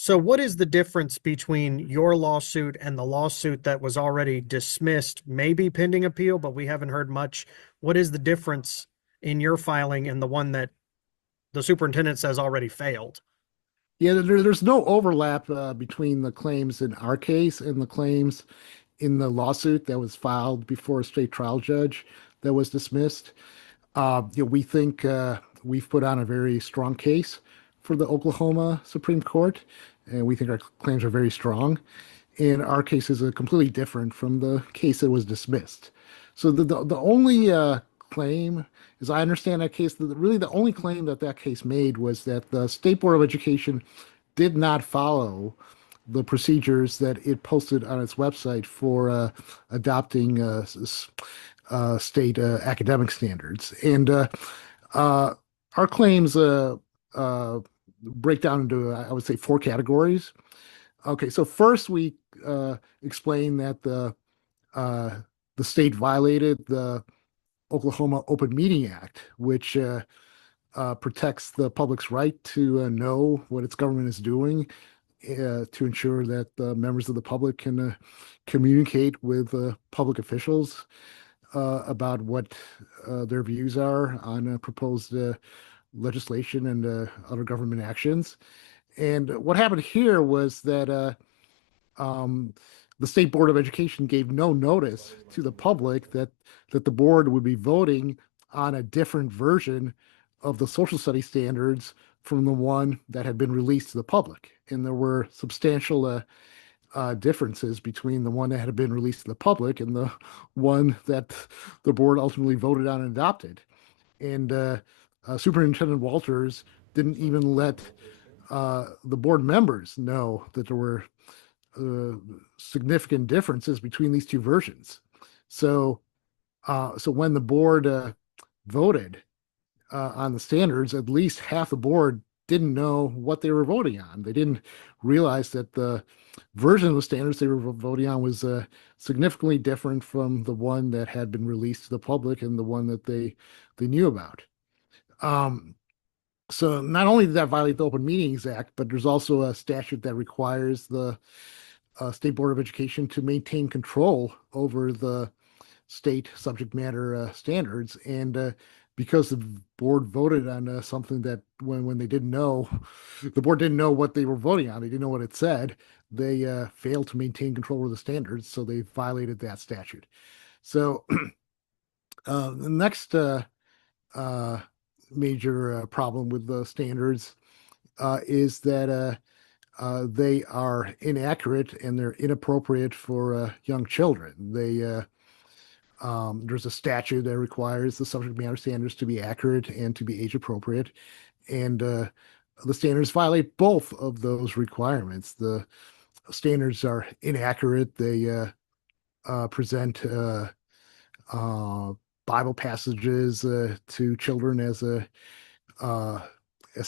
So what is the difference between your lawsuit and the lawsuit that was already dismissed, maybe pending appeal, but we haven't heard much? What is the difference in your filing and the one that the superintendent says already failed? Yeah, there's no overlap between the claims in our case and the claims in the lawsuit that was filed before a state trial judge that was dismissed. We think we've put on a very strong case for the Oklahoma Supreme Court, and we think our claims are very strong. And our case is completely different from the case that was dismissed. So the only claim, as I understand that case, really the only claim that that case made was that the State Board of Education did not follow the procedures that it posted on its website for adopting state academic standards. And our claims break down into, I would say, four categories. Okay, so first we explain that the state violated the Oklahoma Open Meeting Act, which protects the public's right to know what its government is doing, to ensure that members of the public can communicate with public officials about what their views are on proposed legislation and other government actions. And what happened here was that the State Board of Education gave no notice to the public that the board would be voting on a different version of the social studies standards from the one that had been released to the public. And there were substantial differences between the one that had been released to the public and the one that the board ultimately voted on and adopted. And Superintendent Walters didn't even let the board members know that there were significant differences between these two versions. So, so when the board voted on the standards, at least half the board didn't know what they were voting on. They didn't realize that the version of the standards they were voting on was significantly different from the one that had been released to the public and the one that they knew about. So not only did that violate the Open Meetings Act, but there's also a statute that requires the State Board of Education to maintain control over the state subject matter standards. And because the board voted on something that when they didn't know, the board didn't know what they were voting on, they didn't know what it said, they failed to maintain control of the standards, so they violated that statute. So the next major problem with the standards is that they are inaccurate and they're inappropriate for young children. There's a statute that requires the subject matter standards to be accurate and to be age appropriate, and the standards violate both of those requirements. The standards are inaccurate. They present Bible passages to children as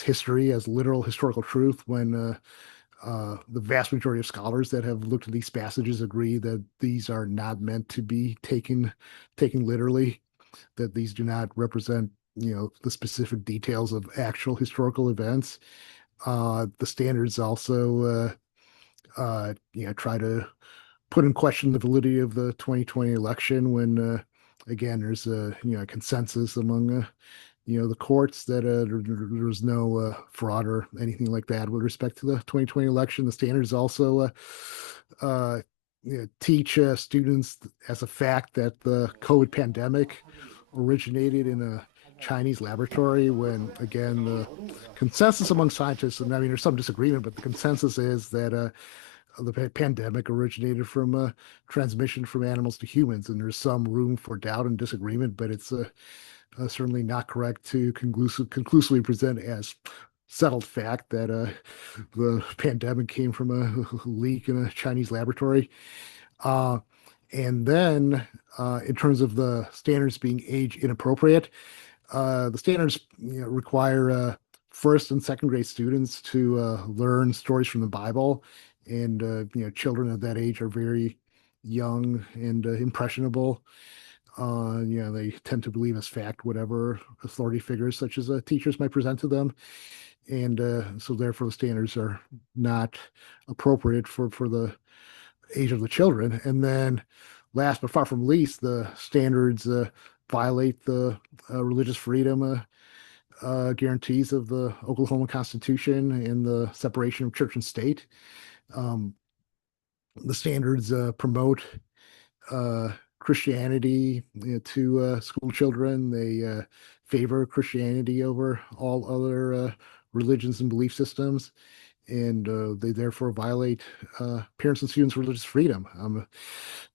history, as literal historical truth, when the vast majority of scholars that have looked at these passages agree that these are not meant to be taken literally, that these do not represent, the specific details of actual historical events. The standards also, try to put in question the validity of the 2020 election when, again, there's a consensus among the courts that there was no fraud or anything like that with respect to the 2020 election. The standards also teach students as a fact that the COVID pandemic originated in a Chinese laboratory, when, again, the consensus among scientists, and I mean, there's some disagreement, but the consensus is that the pandemic originated from transmission from animals to humans, and there's some room for doubt and disagreement, but it's certainly not correct to conclusively present as settled fact that the pandemic came from a leak in a Chinese laboratory. And then, in terms of the standards being age inappropriate, the standards require first and second grade students to learn stories from the Bible, and children of that age are very young and impressionable. They tend to believe as fact whatever authority figures such as teachers might present to them. and so therefore the standards are not appropriate for the age of the children. And then, last but far from least, the standards violate the religious freedom guarantees of the Oklahoma Constitution and the separation of church and state. Um, the standards promote uh, Christianity, to school children. They favor Christianity over all other religions and belief systems, and they therefore violate parents and students' religious freedom.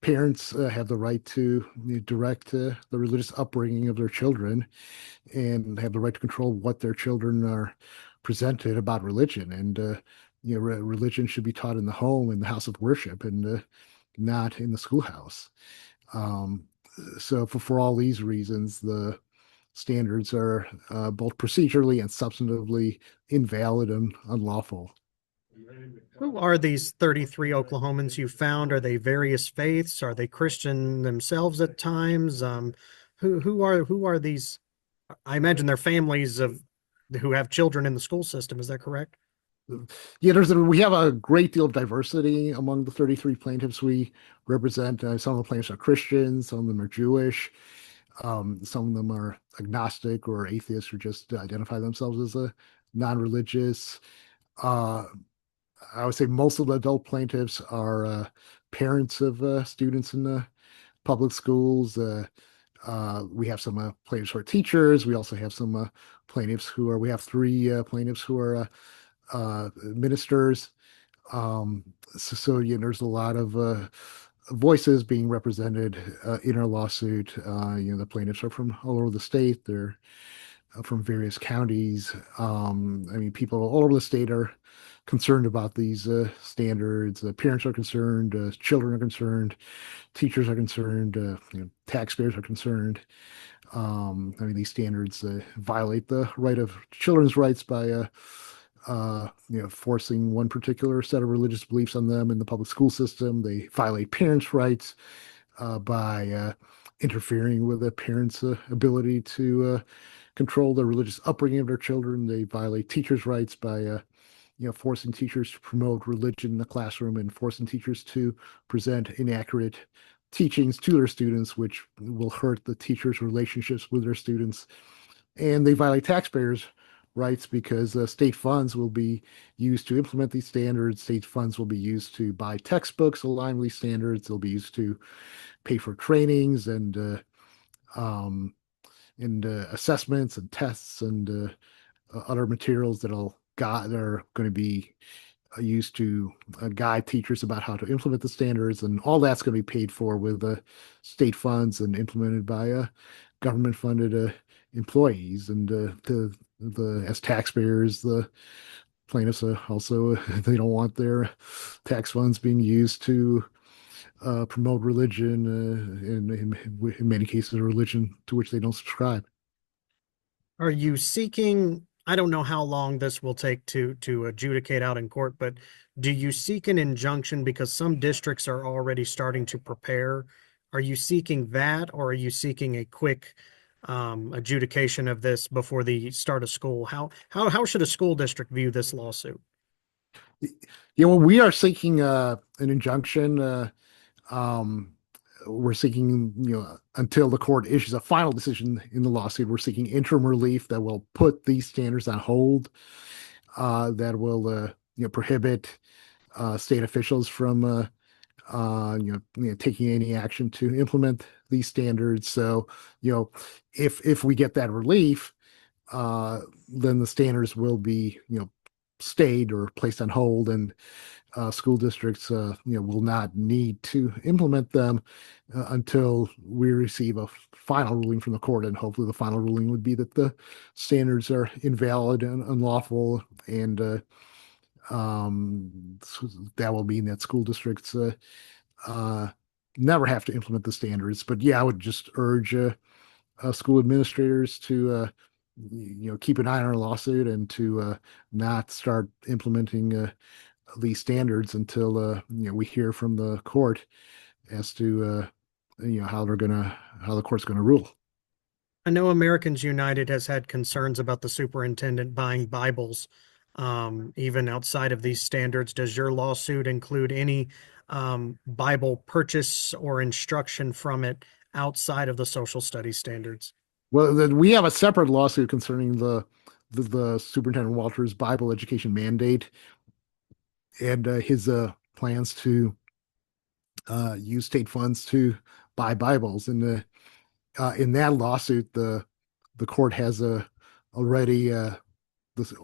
Parents have the right to direct the religious upbringing of their children, and have the right to control what their children are presented about religion. And religion should be taught in the home, in the house of worship, and not in the schoolhouse. Um, so for all these reasons, the standards are both procedurally and substantively invalid and unlawful. Who are these 33 Oklahomans you found? Are they various faiths? Are they Christian themselves at times? Who are these? I imagine they're families of who have children in the school system. Is that correct? Yeah, we have a great deal of diversity among the 33 plaintiffs we represent. Some of the plaintiffs are Christians, some of them are Jewish, some of them are agnostic or atheists, or just identify themselves as a non-religious. Uh, I would say most of the adult plaintiffs are parents of students in the public schools. We have some plaintiffs who are teachers. We also have some plaintiffs who are. We have three plaintiffs who are ministers. Um, there's a lot of voices being represented in our lawsuit. The plaintiffs are from all over the state. They're from various counties. I mean, people all over the state are concerned about these standards. Parents are concerned. Children are concerned. Teachers are concerned. Taxpayers are concerned. I mean, these standards violate the right of children's rights by forcing one particular set of religious beliefs on them in the public school system. They violate parents' rights by interfering with a parent's ability to control the religious upbringing of their children. They violate teachers' rights by forcing teachers to promote religion in the classroom, and forcing teachers to present inaccurate teachings to their students, which will hurt the teachers' relationships with their students. And they violate taxpayers' rights because state funds will be used to implement these standards. State funds will be used to buy textbooks aligned with these standards. They'll be used to pay for trainings um, and assessments and tests and other materials that are going to be used to guide teachers about how to implement the standards, and all that's going to be paid for with state funds and implemented by government-funded employees. And the as taxpayers, the plaintiffs also they don't want their tax funds being used to promote religion, in many cases, a religion to which they don't subscribe. Are you seeking, I don't know how long this will take to adjudicate out in court, but do you seek an injunction because some districts are already starting to prepare? Are you seeking that, or are you seeking a quick adjudication of this before the start of school? How should a school district view this lawsuit? Yeah, well, we are seeking an injunction. Um, we're seeking, until the court issues a final decision in the lawsuit, we're seeking interim relief that will put these standards on hold, that will, prohibit state officials from, taking any action to implement these standards. So, if we get that relief, uh, then the standards will be, stayed or placed on hold, and school districts, will not need to implement them until we receive a final ruling from the court. And hopefully, the final ruling would be that the standards are invalid and unlawful, and um, so that will mean that school districts uh, never have to implement the standards. But yeah, I would just urge school administrators to keep an eye on our lawsuit, and to not start implementing these standards until we hear from the court as to how the court's going to rule. I know Americans United has had concerns about the superintendent buying Bibles, even outside of these standards. Does your lawsuit include any Bible purchase or instruction from it outside of the social studies standards? Well, then we have a separate lawsuit concerning the Superintendent Walters Bible education mandate and his plans to use state funds to buy Bibles. And in that lawsuit, the court has already the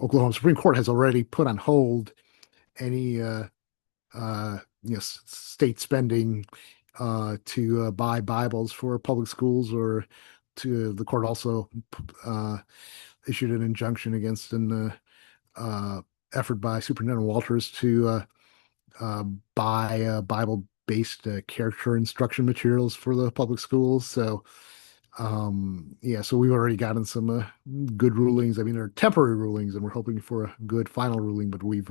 Oklahoma Supreme Court has already put on hold any state spending to buy Bibles for public schools, or to the court also uh, issued an injunction against an effort by Superintendent Walters to buy Bible-based character instruction materials for the public schools. So yeah, so we've already gotten some good rulings. I mean, they're temporary rulings, and we're hoping for a good final ruling, but we've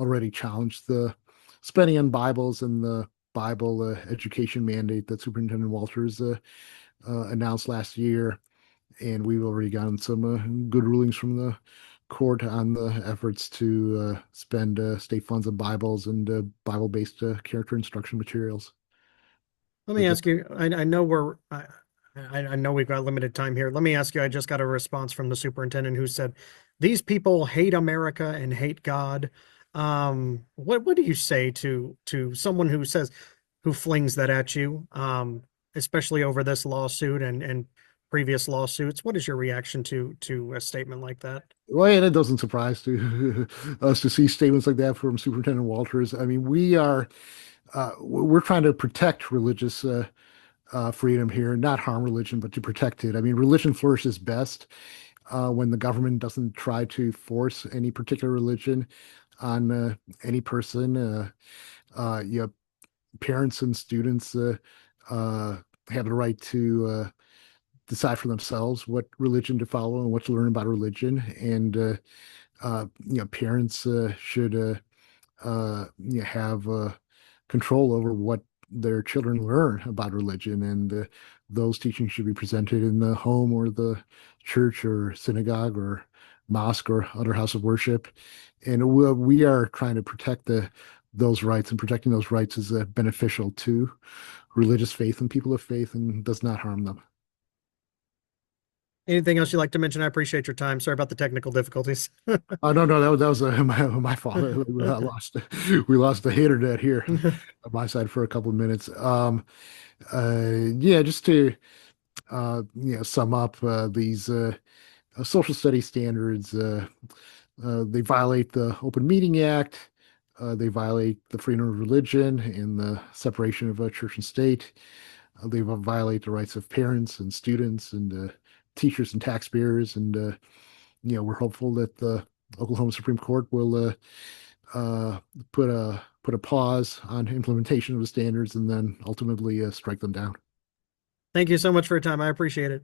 already challenged the spending on Bibles and the Bible education mandate that Superintendent Walters announced last year. And we've already gotten some good rulings from the court on the efforts to spend state funds on Bibles and Bible-based character instruction materials. Let me But ask you, I know I know we've got limited time here. Let me ask you, I just got a response from the superintendent who said, these people hate America and hate God. What do you say to someone who says, who flings that at you, especially over this lawsuit and previous lawsuits? What is your reaction to a statement like that? well, and it doesn't surprise to us to see statements like that from Superintendent Walters. I mean, we're trying to protect religious freedom here, not harm religion, but to protect it. I mean, religion flourishes best when the government doesn't try to force any particular religion on any person. You know, parents and students uh, have the right to decide for themselves what religion to follow and what to learn about religion. And parents should have control over what their children learn about religion, and those teachings should be presented in the home or the church or synagogue or mosque or other house of worship. And we are trying to protect those rights, and protecting those rights is beneficial to religious faith and people of faith, and does not harm them. Anything else you'd like to mention? I appreciate your time. Sorry about the technical difficulties. Oh no, no, that was my fault. We lost the internet here on my side for a couple of minutes. Yeah, just to sum up these social studies standards. They violate the Open Meeting Act. They violate the freedom of religion and the separation of church and state. They violate the rights of parents and students and teachers and taxpayers. And we're hopeful that the Oklahoma Supreme Court will uh, put a pause on implementation of the standards, and then ultimately strike them down. Thank you so much for your time. I appreciate it.